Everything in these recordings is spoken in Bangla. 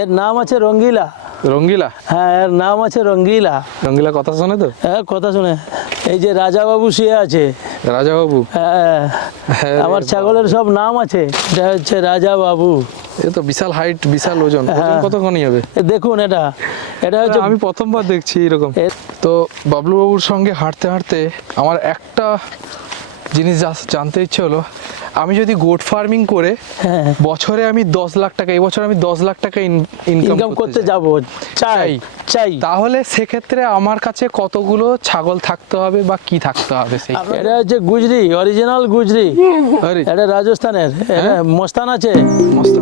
এর নাম আছে রঙ্গিলা। রঙ্গিলা? হ্যাঁ এর নাম আছে রঙ্গিলা। রঙ্গিলা কথা শোনে তো? হ্যাঁ কথা শুনে। এই যে রাজা বাবু শুয়ে আছে। রাজাবাবু? হ্যাঁ হ্যাঁ, আমার ছাগলের সব নাম আছে। এটা হচ্ছে রাজা বাবু এ তো বিশাল হাইট বিশাল ওজন। ওজন হ্যাঁ। কতখানি হবে? দেখুন এটা। এটা হচ্ছে আমি প্রথমবার দেখছি এরকম। তো বাবলু বাবুর সঙ্গে হাঁটতে হাঁটতে আমার একটা জিনিস জানতে ইচ্ছে হলো আমি যদি গোট ফার্মিং করে হ্যাঁ। বছরে আমি দশ লাখ টাকা এই বছর আমি দশ লাখ টাকা ইনকাম করতে যাব। চাই চাই। তাহলে সেক্ষেত্রে আমার কাছে কতগুলো ছাগল থাকতে হবে বা কি থাকতে হবে সেই এটা হচ্ছে গুজরি অরিজিনাল গুজরি। এটা রাজস্থানের হ্যাঁ? মস্তান আছে। মস্ত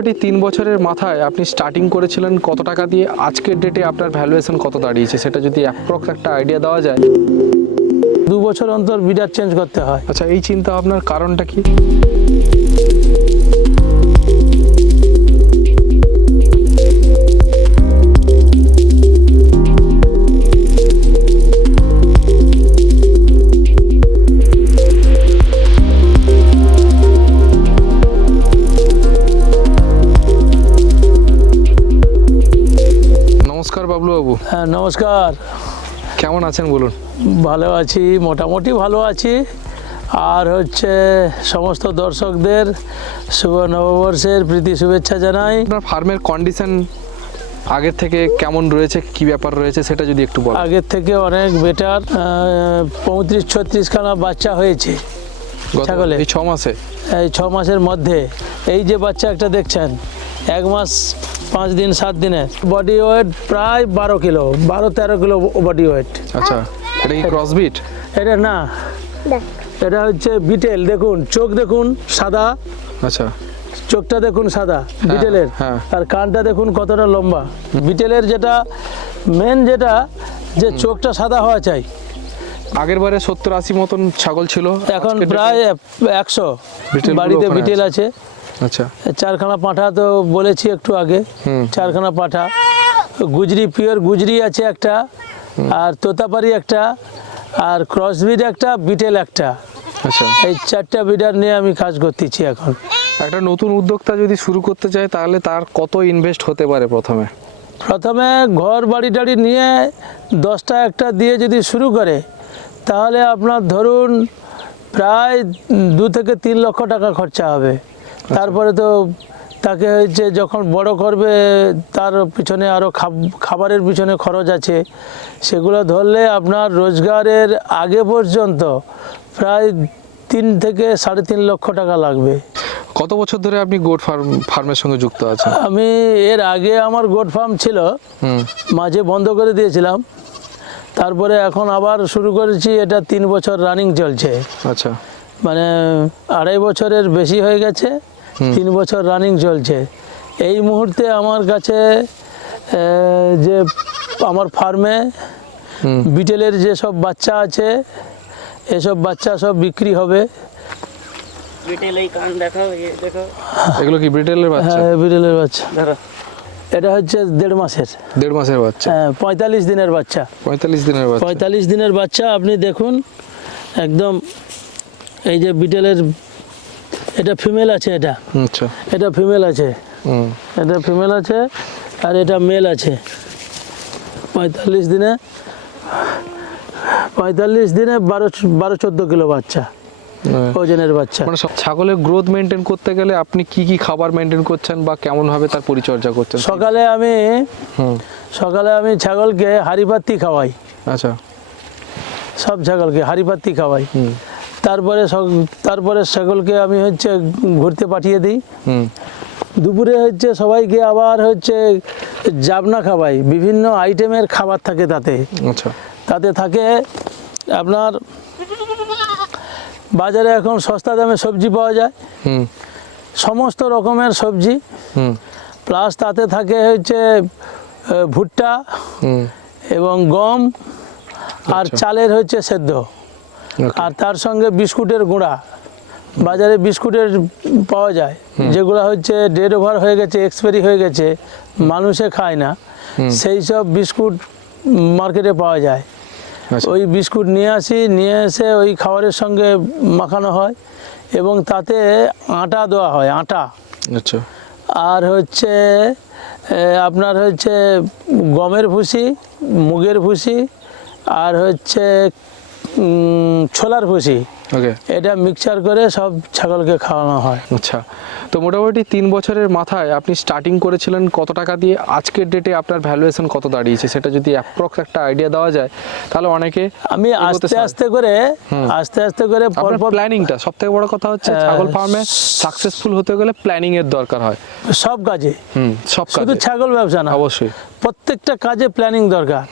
মোটামুটি তিন বছরের মাথায় আপনি স্টার্টিং করেছিলেন কত টাকা দিয়ে? আজকের ডেটে আপনার ভ্যালুয়েশন কত দাঁড়িয়েছে? সেটা যদি অ্যাপ্রক্স একটা আইডিয়া দেওয়া যায়। দু বছর অন্তর বিডার চেঞ্জ করতে হয়। আচ্ছা এই চিন্তা আপনার কারণটা কি? হ্যাঁ নমস্কার। কেমন আছেন বলুন? ভালো আছি মোটামুটি ভালো আছি। আর হচ্ছে সমস্ত দর্শকদের শুভ নববর্ষের প্রীতি শুভেচ্ছা জানাই। আপনার ফার্মের কন্ডিশন আগের থেকে কেমন রয়েছে কি ব্যাপার রয়েছে সেটা যদি একটু বলেন। আগের থেকে অনেক বেটার পঁয়ত্রিশ ছত্রিশখানা বাচ্চা হয়েছে ছাগলে? এই ছ মাসে? এই ছ মাসের মধ্যে। এই যে বাচ্চা একটা দেখছেন এক মাস পাঁচ দিন সাত দিনে। বডি ওয়েট প্রায় বারো কিলো বারো তেরো কিলো বডি ওয়েট আচ্ছা এটা কি ক্রসবিট এটা না। এটা হচ্ছে বিটেল দেখুন চোখ দেখুন সাদা। আচ্ছা। চোখটা দেখুন সাদা বিটেলের হ্যাঁ। আর কানটা দেখুন কতটা লম্বা। বিটেলের যেটা মেন যেটা যে চোখটা সাদা হওয়া চাই। আগের বারে সত্তর আশি মতন ছাগল ছিল এখন প্রায় একশো। বাড়িতে বিটেল আছে। আচ্ছা। চারখানা পাঁঠা তো বলেছি একটু আগে। চারখানা পাঁঠা। গুজরি পিওর গুজরি আছে একটা আর তোতাপারি একটা আর ক্রসবিড একটা বিটেল একটা। আচ্ছা। এই চারটা বিডার নিয়ে আমি কাজ করতেছি এখন। একটা নতুন উদ্যোক্তা যদি শুরু করতে চায় তাহলে তার কত ইনভেস্ট হতে পারে প্রথমে? প্রথমে ঘর বাড়ি টাড়ি নিয়ে দশটা একটা দিয়ে যদি শুরু করে তাহলে আপনার ধরুন প্রায় দু থেকে তিন লক্ষ টাকা খরচা হবে। তারপরে তো তাকে হচ্ছে যখন বড় করবে তার পিছনে আরও খাবারের পিছনে খরচ আছে। সেগুলো ধরলে আপনার রোজগারের আগে পর্যন্ত প্রায় তিন থেকে সাড়ে তিন লক্ষ টাকা লাগবে। কত বছর ধরে আপনি গোট ফার্ম ফার্মের সঙ্গে যুক্ত আছেন? আমি এর আগে আমার গোট ফার্ম ছিল। মাঝে বন্ধ করে দিয়েছিলাম। তারপরে এখন আবার শুরু করেছি এটা তিন বছর রানিং চলছে। আচ্ছা। মানে আড়াই বছরের বেশি হয়ে গেছে। তিন বছর রানিং চলছে। এই মুহূর্তে আমার কাছে যে আমার ফার্মে বিটেলের যে সব বাচ্চা আছে এসব বাচ্চা সব বিক্রি হবে। বিটেল এই কান দেখো এ দেখো এগুলো কি ব্রিটেলের বাচ্চা? হ্যাঁ বাচ্চা। এটা হচ্ছে দেড় মাসের। দেড় মাসের বাচ্চা? হ্যাঁ পঁয়তাল্লিশ দিনের বাচ্চা। পঁয়তাল্লিশ দিনের বাচ্চা? পঁয়তাল্লিশ দিনের বাচ্চা আপনি দেখুন একদম এই যে বিটেলের এটা ফিমেল আছে এটা। আচ্ছা। এটা ফিমেল আছে। হুম। এটা ফিমেল আছে আর এটা মেল আছে। পঁয়তাল্লিশ দিনে পঁয়তাল্লিশ দিনে বারো বারো চোদ্দ কিলো বাচ্চা। হ্যাঁ। ওজনের বাচ্চা। মানে সব- ছাগলের গ্রোথ মেনটেন করতে গেলে আপনি কি কি খাবার মেনটেন করছেন বা কেমন ভাবে তার পরিচর্যা করছেন? সকালে আমি হুম। সকালে আমি ছাগলকে হাড়িপাত্তি খাওয়াই। আচ্ছা। সব ছাগলকে হাড়িপাত্তি খাওয়াই। হুম। তারপরে তারপরে ছাগলকে আমি হচ্ছে ঘুরতে পাঠিয়ে দিই। দুপুরে হচ্ছে সবাইকে আবার হচ্ছে জাবনা খাওয়াই। বিভিন্ন আইটেমের খাবার থাকে তাতে। আচ্ছা। তাতে থাকে আপনার বাজারে এখন সস্তা দামে সবজি পাওয়া যায়। সমস্ত রকমের সবজি। প্লাস তাতে থাকে হচ্ছে ভুট্টা এবং গম আর আচ্ছা। চালের হচ্ছে সেদ্ধ. আর তার সঙ্গে বিস্কুটের গুঁড়া। বাজারে বিস্কুটের পাওয়া যায় যেগুলো হচ্ছে ডেড ওভার হয়ে গেছে এক্সপায়ারি হয়ে গেছে মানুষে খায় না। সেই সব বিস্কুট মার্কেটে পাওয়া যায়। আচ্ছা। ওই বিস্কুট নিয়ে আসি নিয়ে এসে ওই খাবারের সঙ্গে মাখানো হয় এবং তাতে আটা দেওয়া হয় আটা। আচ্ছা। আর হচ্ছে আপনার হচ্ছে গমের ভুসি মুগের ভুসি আর হচ্ছে ছোলার ভুসি এটা মিক্সচার করে সব ছাগলকে খাওয়ানো হয়। আচ্ছা তো মোটামুটি তিন বছরের মাথায় আপনি স্টার্টিং করেছিলেন কত টাকা দিয়ে? আজকের ডেটে আপনার ভ্যালুয়েশন কত দাঁড়িয়েছে? সেটা যদি অ্যাপ্রক্স একটা আইডিয়া দেওয়া যায় তাহলে অনেকে আমি আস্তে আস্তে করে আস্তে আস্তে করে পরপর প্ল্যানিংটা সব থেকে বড় কথা হচ্ছে হ্যাঁ। ছাগল ফার্মে সাকসেসফুল হতে গেলে প্ল্যানিং এর দরকার হয়। সব কাজে। হুম সব শুধু ছাগল ব্যবসা না। অবশ্যই। প্রত্যেকটা কাজে প্ল্যানিং দরকার।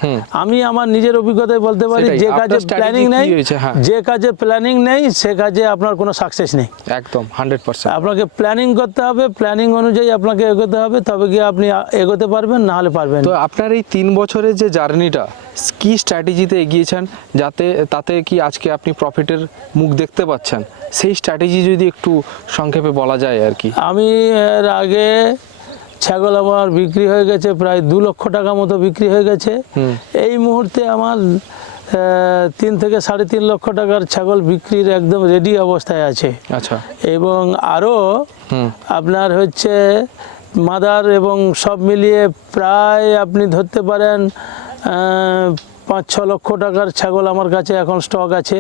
আমি আমার নিজের অভিজ্ঞতায় বলতে পারি যে কাজে প্ল্যানিং নেই হ্যাঁ। যে কাজে প্ল্যানিং নেই সে কাজে আপনার কোনো সাকসেস নেই। একদম হান্ড্রেড পার্সেন্ট আপনাকে প্ল্যানিং করতে হবে প্ল্যানিং অনুযায়ী আপনাকে এগোতে হবে তবে গিয়ে আপনি এগোতে পারবেন না হলে পারবেন তো আপনার এই তিন বছরের যে জার্নিটা কি স্ট্র্যাটেজিতে এগিয়েছেন যাতে তাতে কি আজকে আপনি প্রফিটের মুখ দেখতে পাচ্ছেন? সেই স্ট্র্যাটেজি যদি একটু সংক্ষেপে বলা যায় আর কি। আমি এর আগে ছাগল আমার বিক্রি হয়ে গেছে প্রায় দু লক্ষ টাকা মতো বিক্রি হয়ে গেছে। এই মুহূর্তে আমার তিন থেকে সাড়ে তিন লক্ষ টাকার ছাগল বিক্রির একদম রেডি অবস্থায় আছে। আচ্ছা। এবং আরও আপনার হচ্ছে মাদার এবং সব মিলিয়ে প্রায় আপনি ধরতে পারেন পাঁচ ছ লক্ষ টাকার ছাগল আমার কাছে এখন স্টক আছে।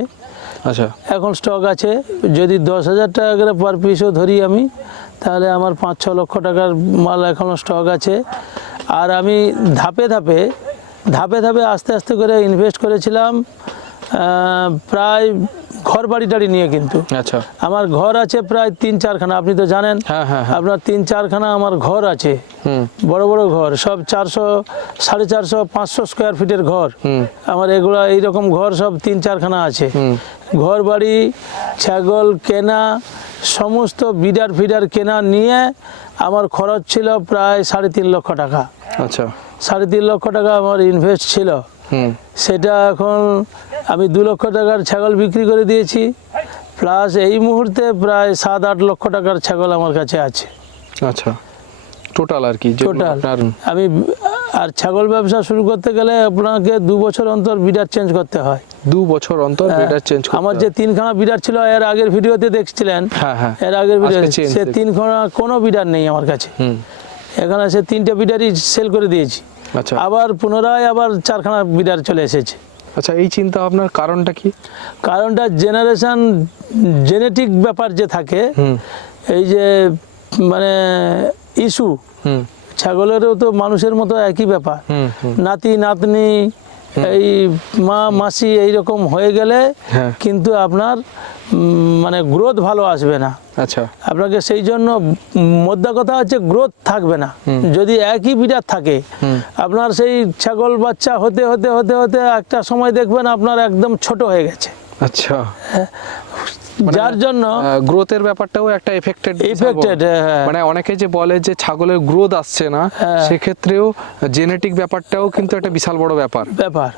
আচ্ছা। এখন স্টক আছে। যদি দশ হাজার টাকা করে পার পিসও ধরি আমি তাহলে আমার পাঁচ ছ লক্ষ টাকার মাল এখনও স্টক আছে। আর আমি ধাপে ধাপে ধাপে ধাপে আস্তে আস্তে করে ইনভেস্ট করেছিলাম প্রায় ঘর বাড়ি টাড়ি নিয়ে কিন্তু। আচ্ছা। আমার ঘর আছে প্রায় তিন চারখানা আপনি তো জানেন। হ্যাঁ, হ্যাঁ, হ্যাঁ। আপনার তিন চারখানা আমার ঘর আছে। হুম। বড় বড় ঘর সব চারশো সাড়ে চারশো পাঁচশো স্কোয়ার ফিটের ঘর। আমার এগুলো এইরকম ঘর সব তিন চারখানা আছে। ঘর বাড়ি ছাগল কেনা সমস্ত বিডার ফিডার কেনা নিয়ে আমার খরচ ছিল প্রায় সাড়ে তিন লক্ষ টাকা। আচ্ছা। সাড়ে তিন লক্ষ টাকা আমার ইনভেস্ট ছিল। সেটা এখন আমি দু লক্ষ টাকার ছাগল বিক্রি করে দিয়েছি। প্লাস এই মুহূর্তে প্রায় সাত আট লক্ষ টাকার ছাগল আমার কাছে আছে। আচ্ছা। টোটাল আর কি টোটাল আমি আর ছাগল ব্যবসা শুরু করতে গেলে আপনাকে দু বছর অন্তর বিডার চেঞ্জ করতে হয়। দু বছর অন্তর চেঞ্জ হ্যাঁ, আমার যে তিনখানা বিডার ছিল এর আগের ভিডিওতে দেখছিলেন। হ্যাঁ, হ্যাঁ। এর আগের ভিডিও সে। তিনখানা কোনো বিডার নেই আমার কাছে। হুম। এখানে সে তিনটে বিডারই সেল করে দিয়েছি। আচ্ছা। আবার পুনরায় আবার চারখানা বিডার চলে এসেছে। আচ্ছা এই চিন্তা ভাবনার কারণটা কি? কারণটা জেনারেশন জেনেটিক ব্যাপার যে থাকে এই যে মানে ইস্যু ছাগলেরও তো মানুষের মতো একই ব্যাপার। নাতি নাতনি এই মা মাসি এইরকম হয়ে গেলে হ্যাঁ। কিন্তু আপনার মানে গ্রোথ ভালো আসবে না। আচ্ছা। আপনাকে সেই জন্য মোদ্দা কথা হচ্ছে গ্রোথ থাকবে না। যদি একই বিরাট থাকে আপনার সেই ছাগল বাচ্চা হতে হতে হতে হতে একটা সময় দেখবেন আপনার একদম ছোট হয়ে গেছে। আচ্ছা। যার জন্য গ্রোথের ব্যাপারটাও একটা এফেক্টেড Affected, হ্যাঁ। মানে অনেকে যে বলে যে ছাগলের গ্রোথ আসছে না হ্যাঁ। সেক্ষেত্রেও জেনেটিক ব্যাপারটাও কিন্তু একটা বিশাল বড় ব্যাপার। ব্যাপার।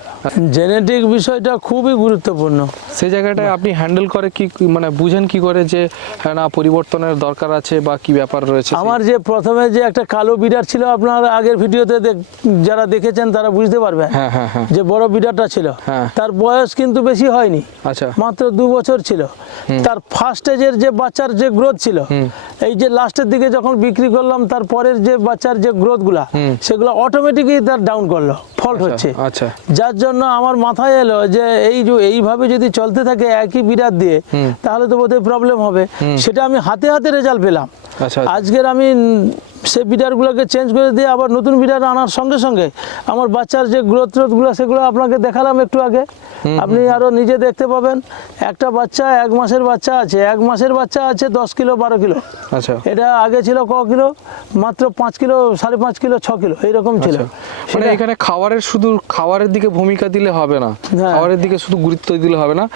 জেনেটিক বিষয়টা খুবই গুরুত্বপূর্ণ। সেই জায়গাটায় আপনি হ্যান্ডেল করে কি মানে বুঝেন কি করে যে হ্যাঁ, না পরিবর্তনের দরকার আছে বা কি ব্যাপার রয়েছে? আমার যে প্রথমে যে একটা কালো বিডার ছিল আপনার আগের ভিডিওতে যারা দেখেছেন তারা বুঝতে পারবেন হ্যাঁ হ্যাঁ হ্যাঁ। যে বড় বিডারটা ছিল। হ্যাঁ। তার বয়স কিন্তু বেশি হয়নি। আচ্ছা। মাত্র দু বছর ছিল। তার ফার্স্ট এজের যে বাচ্চার যে গ্রোথ ছিল এই যে লাস্টের দিকে যখন বিক্রি করলাম তার পরের যে বাচ্চার যে গ্রোথগুলা সেগুলো অটোমেটিকই তার ডাউন করল ফল্ট হচ্ছে। আচ্ছা। যার জন্য আমার মাথায় এলো যে এই যে এইভাবে যদি চলতে থাকে একই বিরাট দিয়ে তাহলে তো বোধহয় প্রবলেম হবে। সেটা আমি হাতে হাতে রেজাল্ট পেলাম। আচ্ছা। আজকের আমি সে বিডারগুলোকে চেঞ্জ করে দিয়ে আবার নতুন বিডার আনার সঙ্গে সঙ্গে আমার বাচ্চার যে গ্রোথ ট্রোথগুলো সেগুলো আপনাকে দেখালাম একটু আগে। আপনি আরও নিজে দেখতে পাবেন। একটা বাচ্চা এক মাসের বাচ্চা আছে। এক মাসের বাচ্চা আছে দশ কিলো বারো কিলো। আচ্ছা। এটা আগে ছিল ক কিলো? মাত্র পাঁচ কিলো সাড়ে পাঁচ কিলো ছ কিলো এইরকম ছিল। আচ্ছা। মানে এখানে খাবারের শুধু খাবারের দিকে ভূমিকা দিলে হবে না। হ্যাঁ। খাবারের দিকে শুধু গুরুত্ব দিলে হবে না।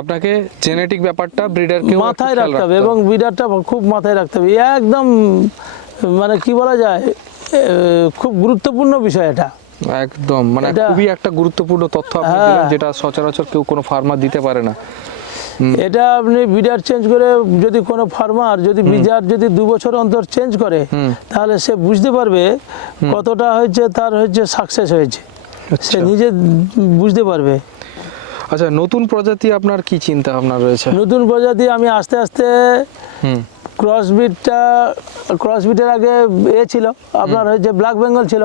আপনাকে জেনেটিক ব্যাপারটা ব্রিডারকে মাথায় রাখতে হবে এবং বিডারটা খুব মাথায় রাখতে হবে। একদম মানে কি বলা যায় খুব গুরুত্বপূর্ণ বিষয় এটা। একদম মানে খুবই একটা গুরুত্বপূর্ণ তথ্য আপনি হ্যাঁ। দিলেন যেটা সচরাচর কেউ কোনো ফার্মার দিতে পারে না। এটা আপনি বিডার চেঞ্জ করে যদি কোনো ফার্মার যদি বিজার যদি দু বছর অন্তর চেঞ্জ করে তাহলে সে বুঝতে পারবে কতটা হয়েছে তার হচ্ছে সাকসেস হয়েছে। সে আচ্ছা। নিজে বুঝতে পারবে। আচ্ছা নতুন প্রজাতি আপনার কি চিন্তা ভাবনা রয়েছে? নতুন প্রজাতি আমি আস্তে আস্তে ক্রসবিটটা ক্রসবিটের আগে এ ছিল আপনার হচ্ছে ব্ল্যাক বেঙ্গল ছিল।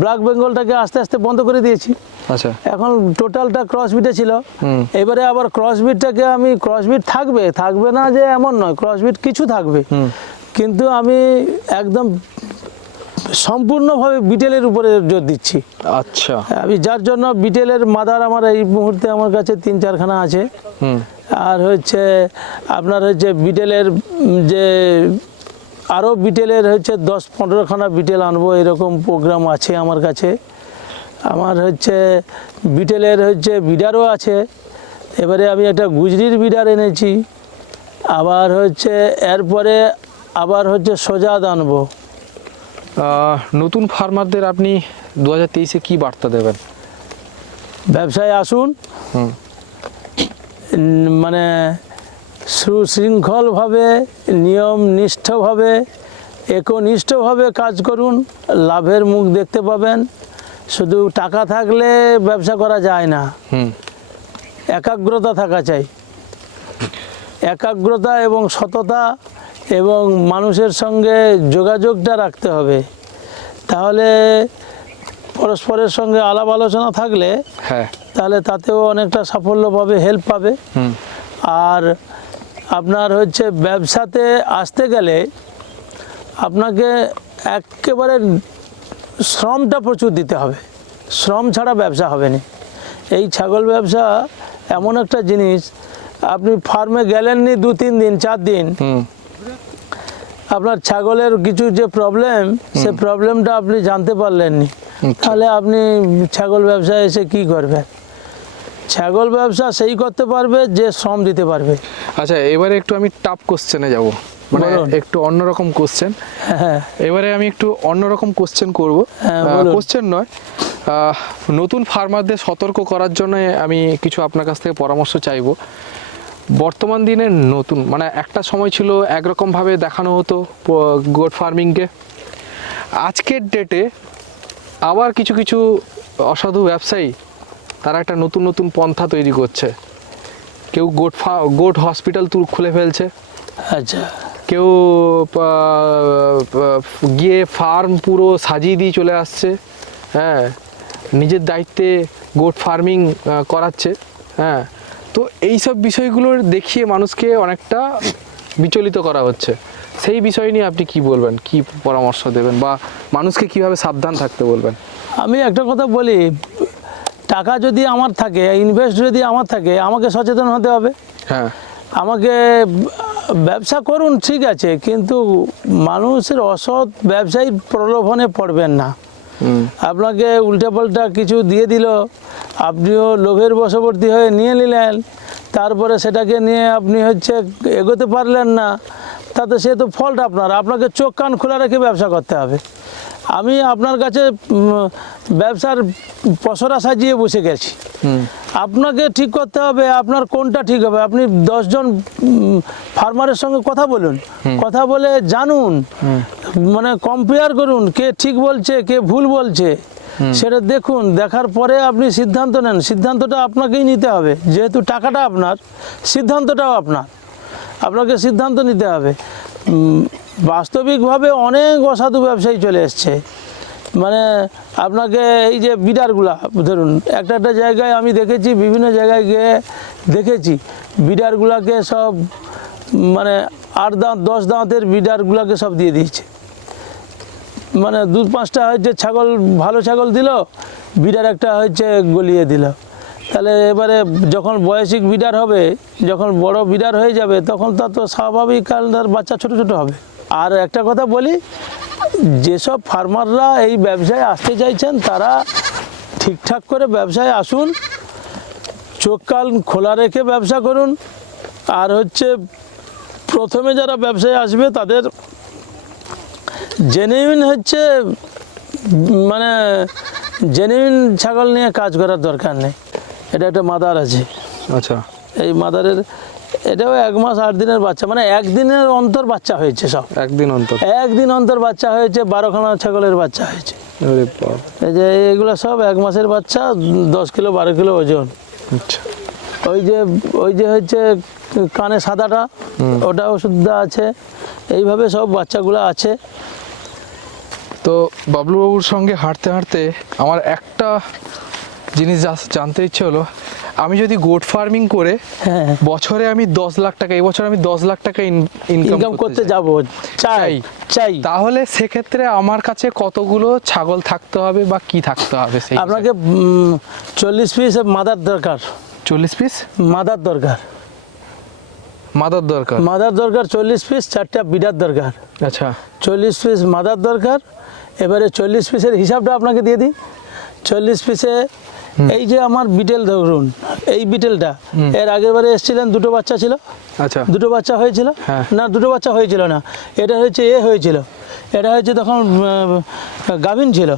ব্ল্যাক বেঙ্গলটাকে আস্তে আস্তে বন্ধ করে দিয়েছি। আচ্ছা। এখন টোটালটা ক্রসবিটে ছিল। এবারে আবার ক্রসবিটটাকে আমি ক্রসবিট থাকবে থাকবে না যে এমন নয় ক্রসবিট কিছু থাকবে। কিন্তু আমি একদম সম্পূর্ণভাবে বিটেলের উপরে জোর দিচ্ছি। আচ্ছা। আমি যার জন্য বিটেলের মাদার আমার এই মুহূর্তে আমার কাছে তিন চারখানা আছে। হুম। আর হচ্ছে আপনার হচ্ছে বিটেলের যে আরও বিটেলের হচ্ছে দশ পনেরোখানা বিটেল আনব এরকম প্রোগ্রাম আছে আমার কাছে। আমার হচ্ছে বিটেলের হচ্ছে বিডারও আছে। এবারে আমি একটা গুজরির বিডার এনেছি। আবার হচ্ছে এরপরে আবার হচ্ছে সোজাদ আনব। নতুন ফার্মারদের আপনি দু হাজার তেইশে কী বার্তা দেবেন? ব্যবসায় আসুন। হুম। মানে সুশৃঙ্খলভাবে নিয়ম নিষ্ঠভাবে একনিষ্ঠভাবে কাজ করুন লাভের মুখ দেখতে পাবেন। শুধু টাকা থাকলে ব্যবসা করা যায় না। হুম। একাগ্রতা থাকা চাই। একাগ্রতা এবং সততা এবং মানুষের সঙ্গে যোগাযোগটা রাখতে হবে। তাহলে পরস্পরের সঙ্গে আলাপ আলোচনা থাকলে হ্যাঁ। তাহলে তাতেও অনেকটা সাফল্য পাবে। হেল্প পাবে আর আপনার হচ্ছে ব্যবসাতে আসতে গেলে আপনাকে একেবারে শ্রমটা প্রচুর দিতে হবে। শ্রম ছাড়া ব্যবসা হবে না। এই ছাগল ব্যবসা এমন একটা জিনিস আপনি ফার্মে গেলেননি দু তিন দিন চার দিন। আপনার ছাগলের কিছু যে প্রবলেম সে প্রবলেমটা আপনি জানতে পারলেননি। আচ্ছা। তাহলে আপনি ছাগল ব্যবসায় এসে কি করবেন? ছাগল ব্যবসা সেই করতে পারবে যে শ্রম দিতে পারবে। আচ্ছা এবারে একটু আমি টাপ কোশ্চেনে যাব। মানে। একটু অন্যরকম কোশ্চেন হ্যাঁ। এবারে আমি একটু অন্যরকম কোশ্চেন করব। কোশ্চেন নয় নতুন ফার্মারদের সতর্ক করার জন্য আমি কিছু আপনার কাছ থেকে পরামর্শ চাইব। বর্তমান দিনে নতুন মানে একটা সময় ছিল একরকমভাবে দেখানো হতো গোট ফার্মিংকে আজকের ডেটে আবার কিছু কিছু অসাধু ব্যবসায়ী তারা একটা নতুন নতুন পন্থা তৈরি করছে। কেউ গোট ফা গোট হসপিটাল তুল খুলে ফেলছে। আচ্ছা। কেউ গিয়ে ফার্ম পুরো সাজিয়ে দিয়ে চলে আসছে। হ্যাঁ নিজের দায়িত্বে গোট ফার্মিং করাচ্ছে। হ্যাঁ তো এই সব বিষয়গুলো দেখিয়ে মানুষকে অনেকটা বিচলিত করা হচ্ছে। সেই বিষয় নিয়ে আপনি কি বলবেন? কি পরামর্শ দেবেন? বা মানুষকে কীভাবে সাবধান থাকতে বলবেন? আমি একটা কথা বলি টাকা যদি আমার থাকে ইনভেস্ট যদি আমার থাকে আমাকে সচেতন হতে হবে। হ্যাঁ। আমাকে ব্যবসা করুন ঠিক আছে কিন্তু মানুষের অসৎ ব্যবসায়ী প্রলোভনে পড়বেন না। আপনাকে উল্টাপাল্টা কিছু দিয়ে দিল আপনিও লোভের বশবর্তী হয়ে নিয়ে নিলেন তারপরে সেটাকে নিয়ে আপনি হচ্ছে এগোতে পারলেন না তাতে সে তো ফল্ট আপনার। আপনাকে চোখ কান খোলা রেখে ব্যবসা করতে হবে। আমি আপনার কাছে ব্যবসার পসরা সাজিয়ে বসে গেছি। আপনাকে ঠিক করতে হবে আপনার কোনটা ঠিক হবে? আপনি দশজন ফার্মারের সঙ্গে কথা বলুন। কথা বলে জানুন। মানে কম্পেয়ার করুন কে ঠিক বলছে কে ভুল বলছে। সেটা দেখুন দেখার পরে আপনি সিদ্ধান্ত নেন। সিদ্ধান্তটা আপনাকেই নিতে হবে। যেহেতু টাকাটা আপনার সিদ্ধান্তটাও আপনার। আপনাকে সিদ্ধান্ত নিতে হবে। বাস্তবিকভাবে অনেক অসাধু ব্যবসায়ী চলে এসছে। মানে আপনাকে এই যে বিডারগুলা, ধরুন, একটা একটা জায়গায় আমি দেখেছি, বিভিন্ন জায়গায় গিয়ে দেখেছি, বিডারগুলাকে সব মানে আট দাঁত, দশ দাঁতের বিডারগুলাকে সব দিয়ে দিয়েছে। মানে দু পাঁচটা হচ্ছে ছাগল, ভালো ছাগল দিল, বিডার একটা হচ্ছে গলিয়ে দিল। তাহলে এবারে যখন বয়সিক বিডার হবে, যখন বড় বিডার হয়ে যাবে, তখন তার তো স্বাভাবিক কাল তার বাচ্চা ছোট ছোট হবে। আর একটা কথা বলি, যেসব ফার্মাররা এই ব্যবসায় আসতে চাইছেন, তারা ঠিকঠাক করে ব্যবসায় আসুন, চোখ কাল খোলা রেখে ব্যবসা করুন। আর হচ্ছে, প্রথমে যারা ব্যবসায় আসবে, তাদের জেনুইন হচ্ছে মানে জেনুইন ছাগল নিয়ে কাজ করার দরকার নেই। এটা একটা মাদার আছে। আচ্ছা। এই মাদারের এটাও এক মাস আট দিনের বাচ্চা মানে একদিনের অন্তর বাচ্চা হয়েছে সব। একদিন অন্তর। একদিন অন্তর বাচ্চা হয়েছে বারোখানা ছাগলের বাচ্চা হয়েছে। এই যে এগুলো সব এক মাসের বাচ্চা দশ কিলো বারো কিলো ওজন। আচ্ছা। ওই যে ওই যে হচ্ছে কানে সাদাটা ওটা ওষুধ আছে। এইভাবে সব বাচ্চাগুলো আছে। তো বাবলুবাবুর সঙ্গে হাঁটতে হাঁটতে আমার একটা জিনিস জানতে ইচ্ছে হলো আমি যদি গোট ফার্মিং করে হ্যাঁ। বছরে আমি দশ লাখ টাকা এই বছর আমি দশ লাখ টাকা ইনকাম করতে যাব। চাই চাই। চাই। তাহলে সেক্ষেত্রে আমার কাছে কতগুলো ছাগল থাকতে হবে বা কি থাকতে হবে সেই আপনাকে চল্লিশ পিস মাদার দরকার। চল্লিশ পিস মাদার দরকার। মাদার দরকার? মাদার দরকার চল্লিশ পিস চারটা বিডার দরকার। আচ্ছা। চল্লিশ পিস মাদার দরকার। এবারে চল্লিশ পিসের হিসাবটা আপনাকে দিয়ে দিই। চল্লিশ পিসে এই যে আমার বিটেল ধরুন এই বিটেলটা এর আগের বারে এসেছিলেন দুটো বাচ্চা ছিল? আচ্ছা। দুটো বাচ্চা হয়েছিল? হ্যাঁ। না দুটো বাচ্চা হয়েছিল না। এটা হয়েছে এ হয়েছিল। এটা হয়েছে তখন গাভিন ছিল।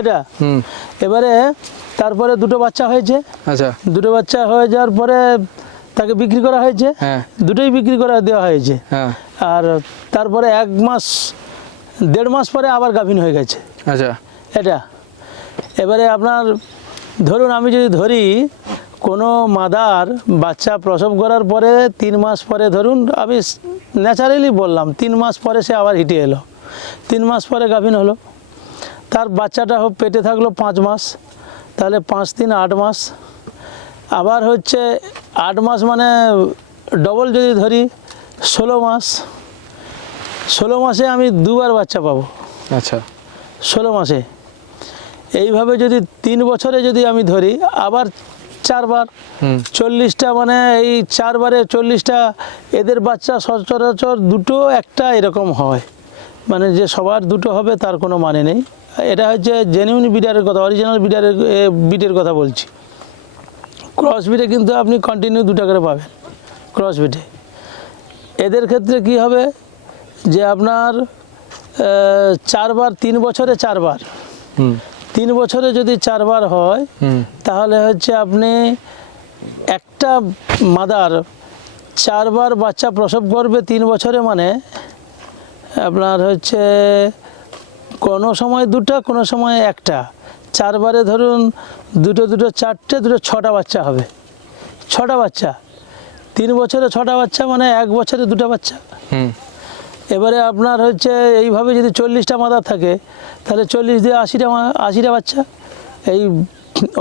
এটা? এবারে তারপরে দুটো বাচ্চা হয়েছে। আচ্ছা। দুটো বাচ্চা হয়ে যাওয়ার পরে তাকে বিক্রি করা হয়েছে। হ্যাঁ। দুটোই বিক্রি করা দেওয়া হয়েছে। হ্যাঁ। আর তারপরে এক মাস দেড় মাস পরে আবার গাভিন হয়ে গেছে। আচ্ছা। এটা? এবারে আপনার ধরুন আমি যদি ধরি কোনো মাদার বাচ্চা প্রসব করার পরে তিন মাস পরে ধরুন আমি ন্যাচারালি বললাম তিন মাস পরে সে আবার হিটে এলো। তিন মাস পরে গাভিন হলো। তার বাচ্চাটা হোক পেটে থাকল পাঁচ মাস তাহলে পাঁচ তিন আট মাস। আবার হচ্ছে আট মাস মানে ডবল যদি ধরি ষোলো মাস ষোলো মাসে আমি দুবার বাচ্চা পাবো। আচ্ছা। ষোলো মাসে। এইভাবে যদি তিন বছরে যদি আমি ধরি আবার চারবার চল্লিশটা মানে এই চারবারে চল্লিশটা এদের বাচ্চা সচরাচর দুটো একটা এরকম হয়। মানে যে সবার দুটো হবে তার কোনো মানে নেই। এটা হচ্ছে জেনুইন বিডারের কথা অরিজিনাল বিডারের বিটের কথা বলছি। ক্রস বিটে কিন্তু আপনি কন্টিনিউ দুটা করে পাবেন ক্রস বিটে এদের ক্ষেত্রে কি হবে? যে আপনার চারবার তিন বছরে চারবার। হুম। তিন বছরে যদি চারবার হয় তাহলে হচ্ছে আপনি একটা মাদার চারবার বাচ্চা প্রসব করবে তিন বছরে মানে আপনার হচ্ছে কোনো সময় দুটো কোনো সময় একটা। চারবারে ধরুন দুটো দুটো চারটে দুটো ছটা বাচ্চা হবে। ছটা বাচ্চা। তিন বছরে ছটা বাচ্চা মানে এক বছরে দুটো বাচ্চা। হুম। এবারে আপনার হচ্ছে এইভাবে যদি চল্লিশটা মাদার থাকে তাহলে চল্লিশ দিয়ে আশিটা আশিটা বাচ্চা। এই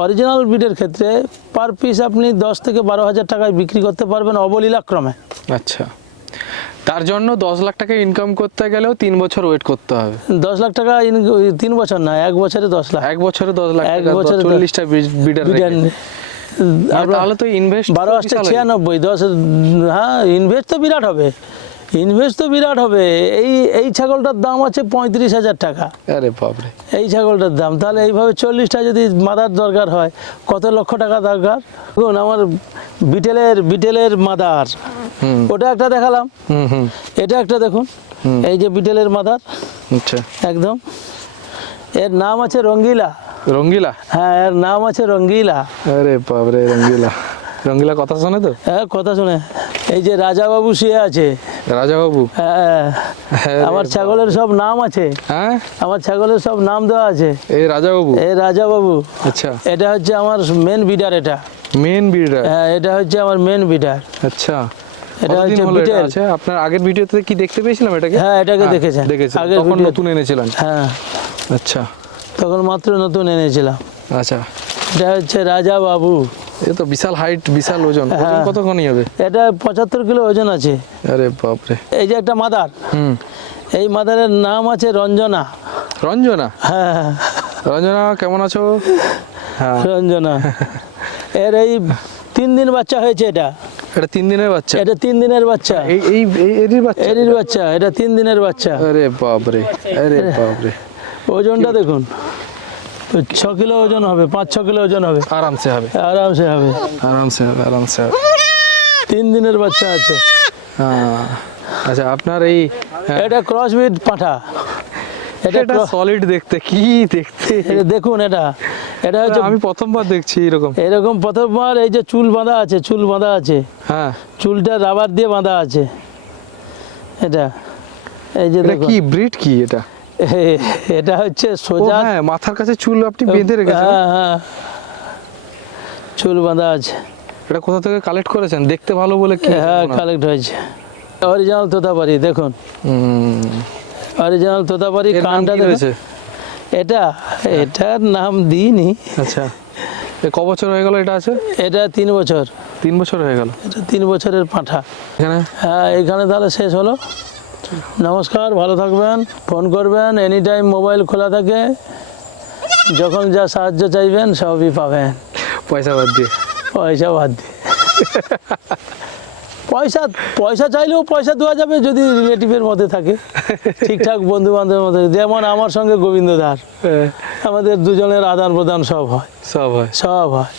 অরিজিনাল ব্রিডের ক্ষেত্রে পার পিস আপনি দশ থেকে বারো হাজার টাকায় বিক্রি করতে পারবেন অবলীলাক্রমে আচ্ছা। তার জন্য দশ লাখ টাকা ইনকাম করতে গেলেও তিন বছর ওয়েট করতে হবে। দশ লাখ টাকা তিন বছর না এক বছরে দশ লাখ। এক বছরে দশ লাখ এক বছরে চল্লিশটা বিডার তাহলে তো ইনভেস্ট বারো আসতে ছিয়ানব্বই দশ হ্যাঁ ইনভেস্ট তো বিরাট হবে। ইনভেস্ট তো বিরাট হবে। এই এই ছাগলটার দাম আছে পঁয়ত্রিশ হাজার টাকা। আরে বাপরে। এই ছাগলটার দাম তাহলে এইভাবে চল্লিশটা যদি মাদার দরকার হয় কত লক্ষ টাকা দরকার? দেখুন আমার বিটেলের বিটেলের মাদার। ওটা একটা দেখালাম। হুম হুম। এটা একটা দেখুন। এই যে বিটেলের মাদার। আচ্ছা। একদম। এর নাম আছে রঙ্গিলা। রঙ্গিলা? হ্যাঁ এর নাম আছে রঙ্গিলা। আরে বাপরে রঙ্গিলা। রঙ্গিলা কথা শোনে তো? হ্যাঁ কথা শুনে। এই যে রাজাবাবু শুয়ে আছে। রাজাবাবু? হ্যাঁ। হ্যাঁ আমার ছাগলের সব নাম আছে। হ্যাঁ? আমার ছাগলের সব নাম দেওয়া আছে। এই রাজাবাবু? এই রাজাবাবু। আচ্ছা। এটা হচ্ছে আমার মেন বিডার এটা। মেন বিল্ডার হ্যাঁ এটা হচ্ছে আমার মেন বিডার আচ্ছা। এটা হচ্ছে বিটেল। আছে? আপনার আগের ভিডিওতে কি দেখতে পেয়েছিলাম এটাকে? হ্যাঁ, এটাকে দেখেছেন। দেখেছেন আগের তখন নতুন এনেছিলেন। হ্যাঁ। আচ্ছা। তখন মাত্র নতুন এনেছিলাম। আচ্ছা। এটা হচ্ছে রাজা বাবু এ তো বিশাল হাইট বিশাল ওজন। ওজন হ্যাঁ। কতখানি হবে? এটা পঁচাত্তর কিলো ওজন আছে। আরে বাপরে এই যে একটা মাদার। হুম। এই মাদারের নাম আছে রঞ্জনা। রঞ্জনা? হ্যাঁ। রঞ্জনা কেমন আছো? হ্যাঁ। রঞ্জনা। এর এই তিন দিন বাচ্চা হয়েছে এটা। এটা তিন দিনের বাচ্চা? এটা তিন দিনের বাচ্চা। এই এই এরই বাচ্চা? এরই বাচ্চা এটা তিন দিনের বাচ্চা। আরে বাপরে আরে বাপরে ওজনটা দেখুন। ছ কিলো ওজন হবে পাঁচ ছ কিলো ওজন হবে। আরামসে হবে। আরামসে হবে। আরামসে হবে আরামসে হবে। তিন দিনের বাচ্চা আছে। আচ্ছা আপনার এই এটা ক্রসবিট পাঠা। এটা সলিড দেখতে কি দেখতে? দেখুন এটা। এটা হচ্ছে আমি প্রথমবার দেখছি এরকম। এরকম প্রথমবার এই যে চুল বাঁধা আছে চুল বাঁধা আছে। হ্যাঁ। চুলটা রাবার দিয়ে বাঁধা আছে। এটা। এই যে এটা দেখুন। কি ব্রিড কি এটা? এটা হচ্ছে সোজা হ্যাঁ মাথার কাছে চুল আপনি বেঁধে রেখেছেন? হ্যাঁ হ্যাঁ। চুল বাঁধা আছে। এটা কোথা থেকে কালেক্ট করেছেন? দেখতে ভালো বলে কি হ্যাঁ কালেক্ট হয়েছে। অরিজিনাল তোতাপারি দেখুন। অরিজিনাল এর কানটা। রয়েছে? এটা এটার নাম দিইনি। আচ্ছা। ক বছর হয়ে গেল এটা আছে? এটা তিন বছর। তিন বছর হয়ে গেল। এটা তিন বছরের পাঁঠা। এখানে? হ্যাঁ এখানে তাহলে শেষ হলো। নমস্কার ভালো থাকবেন ফোন করবেন এনি টাইম মোবাইল খোলা থাকে। যখন যা সাহায্য চাইবেন সবই পাবেন। পয়সা বাদ দিয়ে। পয়সা বাদ দিয়ে। পয়সা পয়সা চাইলেও পয়সা দেওয়া যাবে যদি রিলেটিভের মধ্যে থাকে। ঠিকঠাক বন্ধু বান্ধবের মধ্যে। যেমন আমার সঙ্গে গোবিন্দ ধার হ্যাঁ, আমাদের দুজনের আদান প্রদান সব হয়। সব হয়। সব হয়।